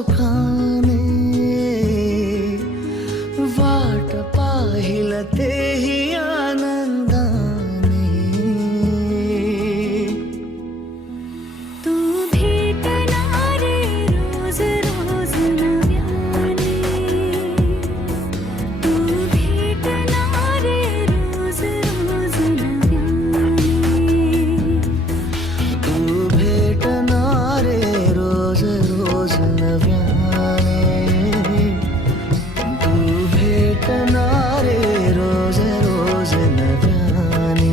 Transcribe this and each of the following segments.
सुखाने वाट पाहिल तेही आनंदाने तू भेटणार रोज रोज नव्याने तू भेटणार रोज रोज नव्याने तू भेटणारे रोज रोज नव्याने तू भेटणारे रोज रोज नव्याने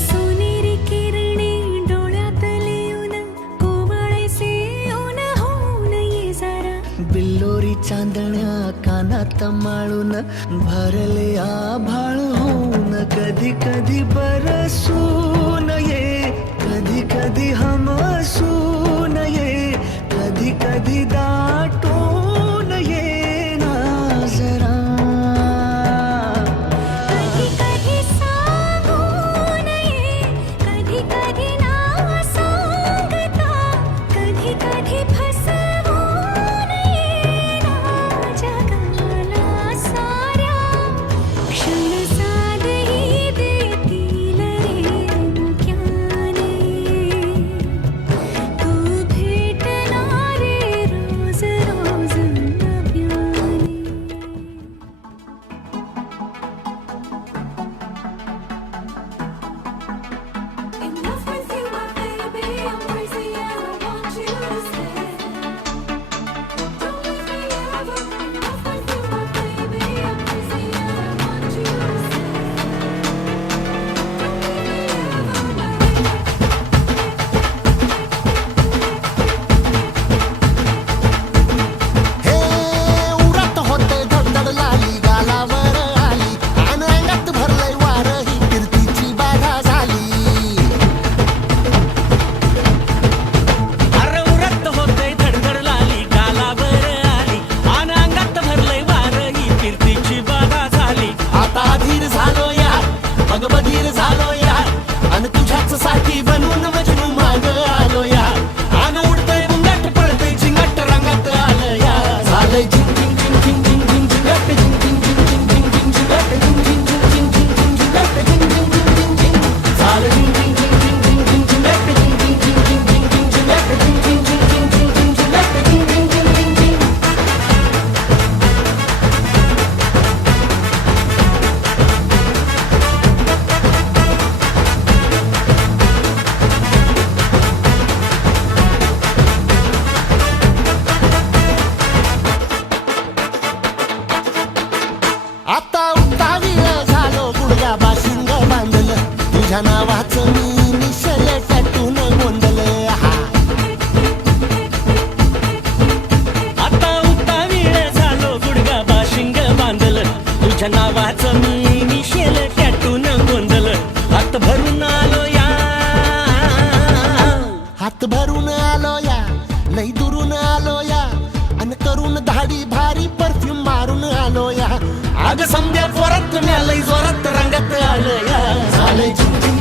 सोनेरी किरणे डोळ्यातले ऊन कोवळेसे ऊन होऊन ये जरा बिल्लोरी चांदण्या कानात माळून भरले आभाळ होऊन कधी कधी बरसून ये कधी कधी हमसून ये कधी कधी दाटून ये ना जरा कधी कधी सांगून ये कधी कधी ना सांगता कधी कधी फसवून ये ना जगाला साऱ्या क्षण साधही देतील रे मुक्याने तू भेटणार रोज रोज नव्याने In love with you, my baby, I'm crazy and I want you to stay. Don't leave me ever. In love with you, my baby, I'm crazy and I want you to stay. Don't leave me ever, my baby. हे उरत होते धडधड लाली गालावर आली आणि अंगात भरलंय वार ही कीर्तीची बाधा झाली अरे उरत होते धडधड लाली गालावर आली आणि अंगात भरलंय वार ही कीर्तीची बाधा झाली आता अधीर झालो यार मग बधीर झालो यार आणि तुझ्याच साठी बनून मजनू माग आलो यार आणि उडतंय मुंगाट पळतंय झिंगाट रंगात आलं यार झालंय झिंग झिंग झिंग झिंग झिंग झिंग झिंगाट झिंग झिंग झिंग झिंग झिंग झिंग झिंगाट झिंग झिंग झिंग झिंग झिंग झिंग झिंगाट झिंग झिंग झिंग झिंग झिंग झालं झिंग झिंग झिंग झिंग झिंग झिंग झिंगाट झिंग झिंग झिंग झिंग झिंग झिंग झिंगाट झिंग झिंग झिंग झिंग झिंग झिंग झिंगाट झिंग झिंग झिंग झिंग झिंग आता उतावीळ झालो गुडघा बाशिंग बांधलं तुझ्या नावाचं मी निशल टॅटून गोंधलं हा आता उतावीळ झालो गुडगा बाशिंग बांधलं तुझ्या नावाचं मी निशेल टॅटून गोंधलं हात भरून आलो या हात भरून आलो या लई दुरून आलो या अन करून धाडी भारी परफ्यूम मारून आलो या अग समद्या पोरात लई जोरात रंगात आलं या झालंय झिंग झिंग